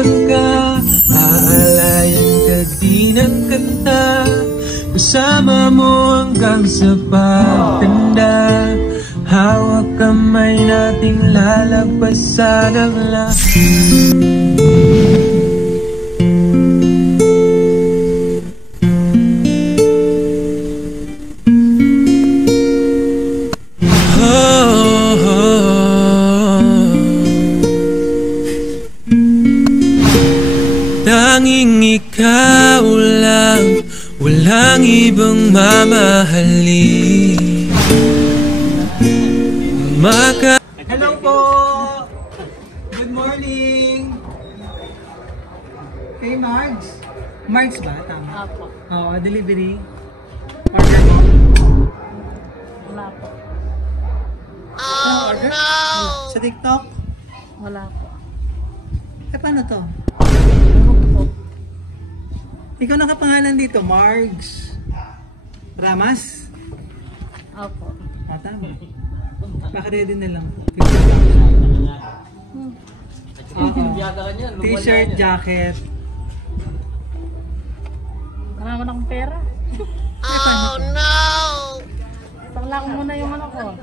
ka, aalayan ka din ang kanta, kasama mo hanggang sa pagtanda. Hawak kamay nating lalabasan ang lahat. Tanging ikaw lang, walang ibang mamahalin. Hello po! Good morning! Hey Margs? Margs ba? Tama? Apo. Oo, delivery. Order mo? Wala po. Oh no! Sa TikTok? Wala po. Eh paano to? Ano po? Ikaw nakapangalan dito, Margs. Ramas? Apo. Ah, tama. Baka ready na lang. T-shirt, jacket. Kailangan akong pera. Oh no! Panglang muna yung ano ko.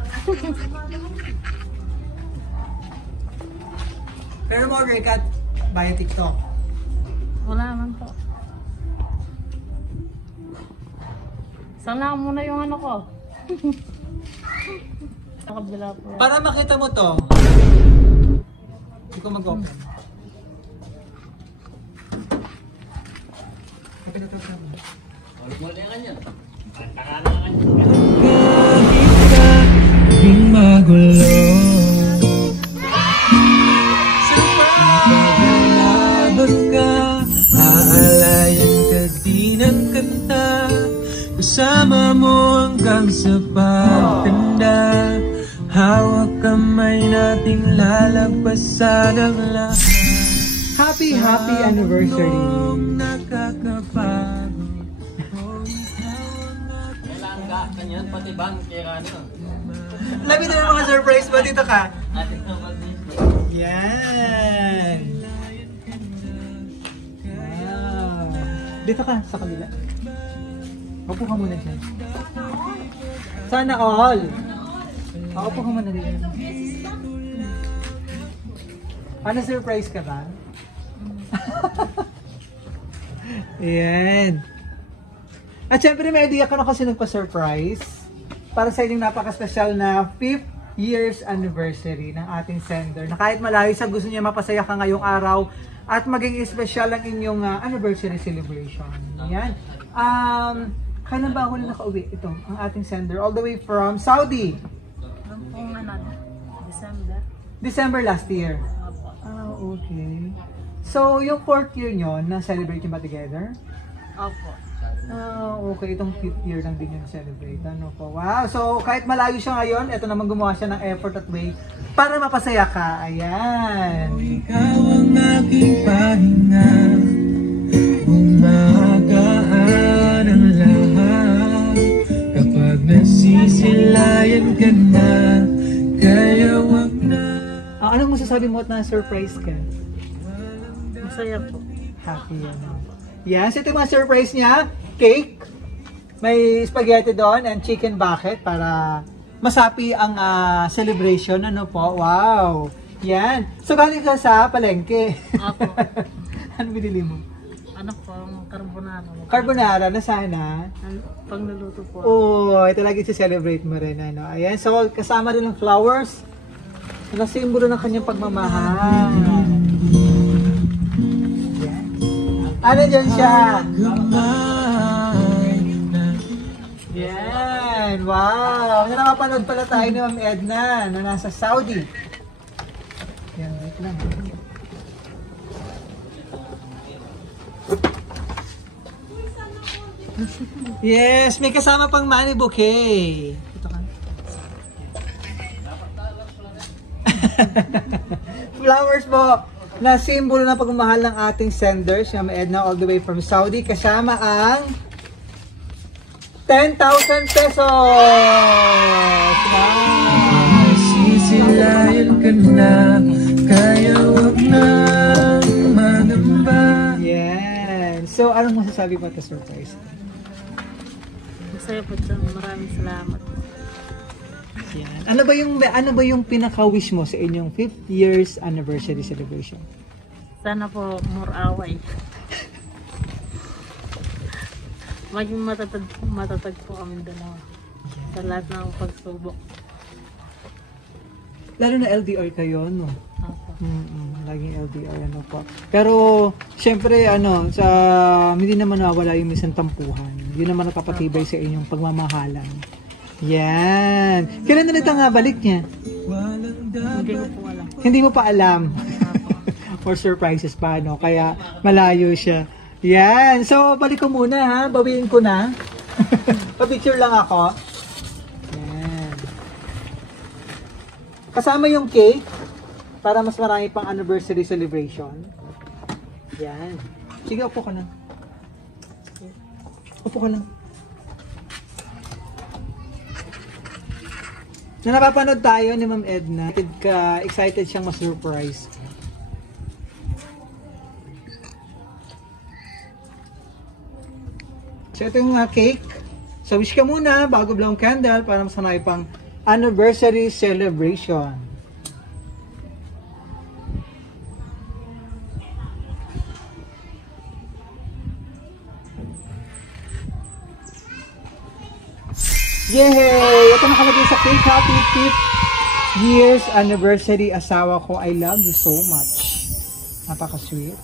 Pero mo order ka via TikTok. Wala naman po. Sanglang muna yung ano ko. Nakabila po. Para makita mo to. Hindi ko mag-open. Di magulo sa paglaban ka, aalayan ka din ang kanta, kasama mo hanggang sa pagtanda. Hawak kamay nating lalabasan ang lahat. Happy anniversary! Pati bang kaya ano? Labi na yung mga surprise mo dito ka. Yan! Wow! Dito ka, sa kabila. Upo ka muna dyan. Sana all! Upo ka muna dyan. Ano, surprise ka ba? Yan! At syempre may idea ka na kasi nagpa-surprise para sa inyong napaka-special na 5th years anniversary ng ating sender, na kahit malayo sa gusto niya mapasaya ka ngayong araw at maging special ang inyong anniversary celebration. Yan. Kailan ba huli nakauwi ito, ang ating sender? All the way from Saudi. Noong pong ano, December last year. Apo. Ah, okay. So, yung 4th year nyo, na-celebrate nyo ba together? Opo. Ah, okay. Itong 5th year lang din yung celebrate. Ano po? Wow! So, kahit malayo siya ngayon, ito naman gumawa siya ng effort at way para mapasaya ka. Ayan! Ikaw ang aking pahinga, umagaan ang lahat, kapag nasisilayan ka na, kaya wag na. Anong masasabi mo at na-surprise ka? Masaya po. Happy yan. Yan. So, ito yung mga surprise niya. Cake. May spaghetti doon and chicken bucket para masapi ang celebration. Ano po? Wow! Yan. So, galing ka sa palengke. Apo. Ano binili mo? Ano po, carbonara. Carbonara na sana. Pangluluto po. Oh, ito lagi si-celebrate mo rin. Ano? Ayan. So, kasama rin ng flowers. Ano, simbolo ng kanyang pagmamahal. Yan. Ano dyan siya? Yan. Wow. Nakapanood pala tayo ni Ma'am Edna na nasa Saudi. Yan. Wait lang. Yes. May kasama pang money bouquet. Ito ka. Flowers po na simbolo ng pagmamahal ng ating senders, Ma'am Edna, all the way from Saudi, kasama ang 10,000 pesos! Wow! Sisilayan ka na, kaya wag na So, anong masasabi mo ito surprise? Masaya po siya. Maraming salamat po. Yan. Ano ba yung pinaka-wish mo sa inyong 5th years anniversary celebration? Sana po more away. Maging matatag po kami dalawa. Sa lahat ng pagsubok. Lalo na LDR kayo, no? Opo. Laging LDR, ano po. Pero, syempre, hindi naman nawala yung minsan tampuhan. Yun naman nakapatibay sa inyong pagmamahalan. Yan. Kailan na nga balik niya? Hindi ko po alam. Hindi mo pa alam. Or surprises pa, no? Kaya malayo siya. Yan. So, balik ko muna, ha? Bawiin ko na. Pa-picture lang ako. Yan. Kasama yung cake para mas marami pang anniversary celebration. Yan. Sige, upo ka lang. Upo ka lang. Na napapanood tayo ni Ma'am Edna, excited siyang ma-surprise. So ito yung cake. So wish ka muna bago blow ang candle para masanay pang anniversary celebration. Yay! Ito nakalagay sa cake. Happy 5th years anniversary asawa ko. I love you so much. Napaka-sweet.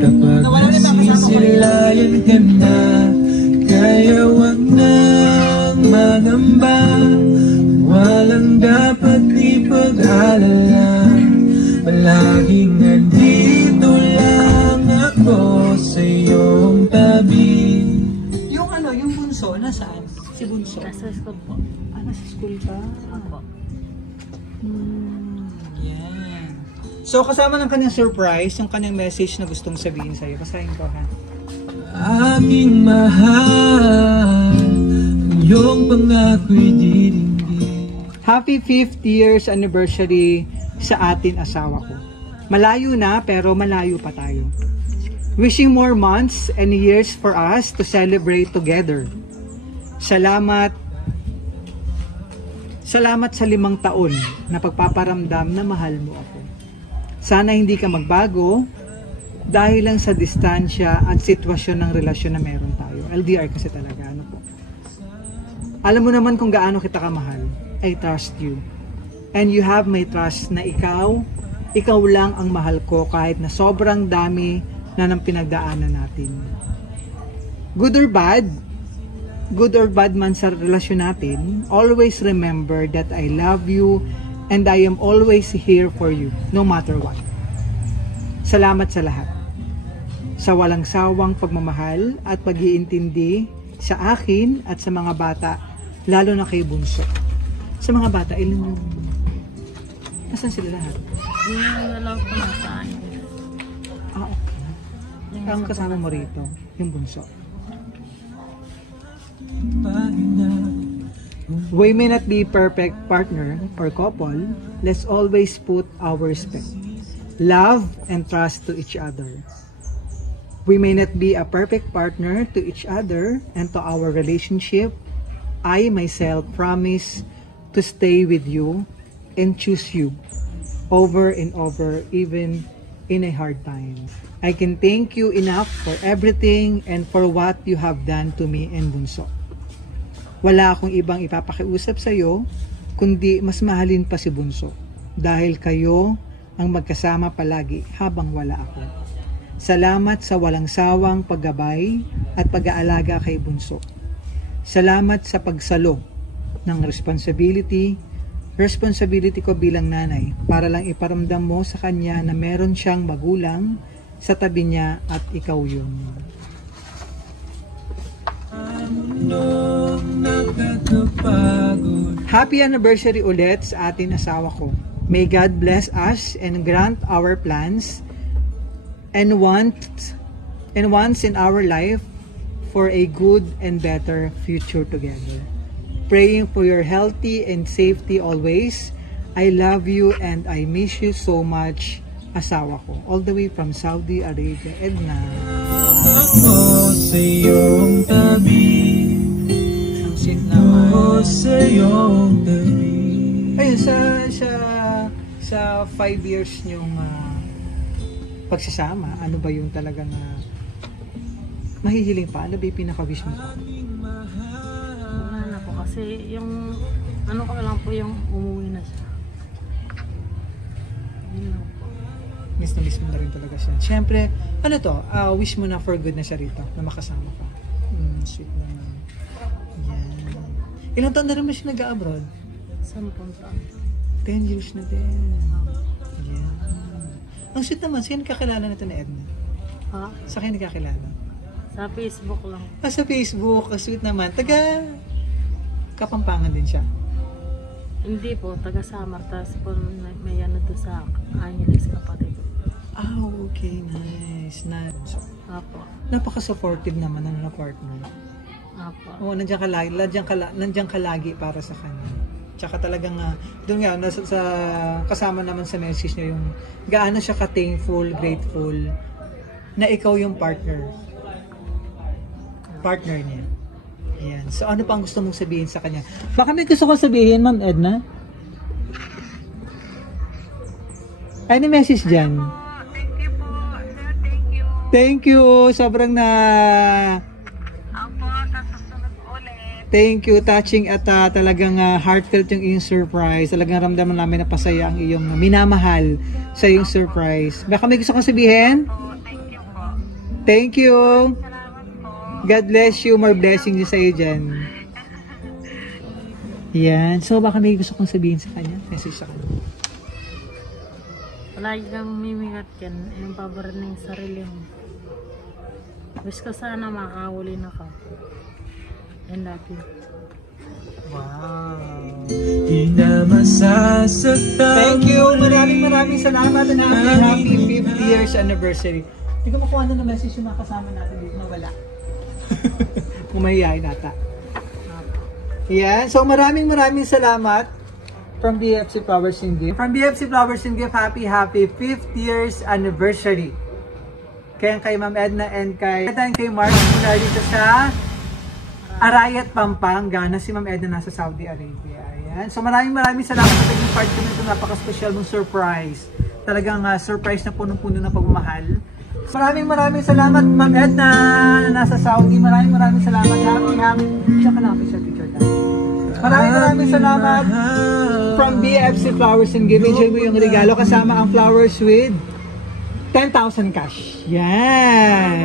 Kapag nasisilayan ka na, kaya wag nang magamba. Walang dapat ipag-alala. Palaging nandito lang ako sa iyong tabi. Yung bunso, nasaan? Si bunso? Nasa school po. Nasa school ka? Opo. Yan. So, kasama ng kanyang surprise, yung kanyang message na gustong sabihin sa'yo. Basahin ko, ha? Aking mahal, iyong pangako'y didinggin. Happy 5th years anniversary sa atin asawa ko. Malayo na pero malayo pa tayo. Wishing more months and years for us to celebrate together. Salamat sa 5 taon na pagpaparamdam na mahal mo ako. Sana hindi ka magbago dahil lang sa distansya at sitwasyon ng relasyon na meron tayo. LDR kasi talaga, ano po. Alam mo naman kung gaano kita kamahal. I trust you. And you have my trust na ikaw lang ang mahal ko kahit na sobrang dami na ng pinagdaanan natin. Good or bad man sa relasyon natin, always remember that I love you and I am always here for you, no matter what. Salamat sa lahat. Sa walang sawang pagmamahal at pag-iintindi sa akin at sa mga bata, lalo na kay Bunso. Sa mga bata, ilan yung... Nasaan sila lahat? Yung dalawa po nasa akin. Okay. Ang kasama mo rito, yung bunso. We may not be perfect partner or couple. Let's always put our respect, love, and trust to each other. We may not be a perfect partner to each other and to our relationship. I myself promise to stay with you and choose you over and over, even in a hard time. I can thank you enough for everything and for what you have done to me and Bunso. Wala akong ibang ipapakiusap sa iyo, kundi mas mahalin pa si Bunso dahil kayo ang magkasama palagi habang wala ako. Salamat sa walang sawang paggabay at pag-aalaga kay Bunso. Salamat sa pagsalo ng responsibility ko bilang nanay para lang iparamdam mo sa kanya na meron siyang magulang sa tabi niya at ikaw yun. Happy anniversary ulit sa atin asawa ko. May God bless us and grant our plans and wants in our life for a good and better future together. Praying for your healthy and safety always. I love you and I miss you so much, asawa ko. All the way from Saudi Arabia, Edna. Ako sa iyong tabi, Ang sweet naman. ako sa iyong tabi. Ayun, sa 5 years niyong pagsasama, ano ba yung talagang mahihiling pa? Ano ba yung pinaka-wish mo? Wala na po kasi yung ano ko lang po yung umuwi na siya. Yun lang po. Miss na miss mo na rin talaga siya. Siyempre, ano to, wish mo na for good na siya rito, na makasama ka. Sweet naman. Yan. Ilang taon na rin mo siya nag-abroad? 10 taon. 10 years na din. Yan. Ang sweet naman, saan kakilala na ito na Edna? Ha? Sa kayo nakakilala? Sa Facebook lang. Sa Facebook, ang sweet naman. Taga Kapampangan din siya. Hindi po, taga Samar. Tapos po may ano doon sa Angeles kapatid. Okay, nice. So, Apo. napaka-supportive naman ng partner. Apo. Oo, nandiyan ka lagi para sa kanya. Tsaka talagang, doon nga, sa kasama naman sa message niya yung gaano siya ka-thankful, grateful, na ikaw yung partner niya. Yan. So, ano pa ang gusto mong sabihin sa kanya? Baka may gusto ko sabihin, Ma'am Edna? Ano message dyan? Thank you po. Sir, thank you. Thank you. Sobrang na... Opo, sa susunod ulit. Thank you. Touching at talagang heartfelt yung iyong surprise. Talagang ramdaman namin na pasaya ang iyong minamahal sa iyong surprise. Baka may gusto kong sabihin? Po, thank you po. Thank you. Salamat po. God bless you. More blessings sa iyo dyan. Yan. So, baka may gusto kong sabihin sa kanya? Message sa kanya. Palagi kang mimigat yan. Yung paboran ng sarili mo. Wish ko sana makahuli na ka. And love you. Wow. Di na masasaktan. Thank you. Maraming salamat and happy 50 years anniversary. Hindi ko makuha na message yung mga kasama natin dito na wala. Kumahiyain ata. Yan. So maraming salamat from BFC Flowers and Gift. From BFC Flowers and Gift, happy 5th years anniversary. Kay Ma'am Edna and kay Mark mula dito sa Arayat, Pampanga, na si Ma'am Edna nasa Saudi Arabia. Ayan. So maraming salamat sa naging part ko nito napaka-special mong surprise. Talagang surprise na punong-puno na pagmamahal. Maraming salamat Ma'am Edna na nasa Saudi. Maraming salamat. Happy. Diyan ka namin sa picture tayo. Maraming salamat from BFC Flowers and Give. Enjoy mo yung regalo kasama ang flowers with 10,000 cash. Yan.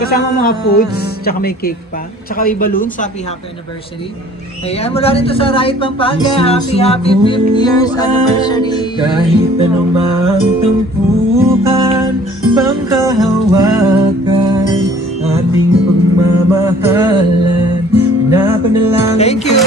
Kasama mga foods, tsaka may cake pa. Tsaka may balloons. Happy anniversary. Ayan, mula rito sa Arayat, Pampanga. Happy 5th years anniversary. Kahit anumang tampukan, pangkahawakan, ating pagmamahalan, napanalangin. Thank you.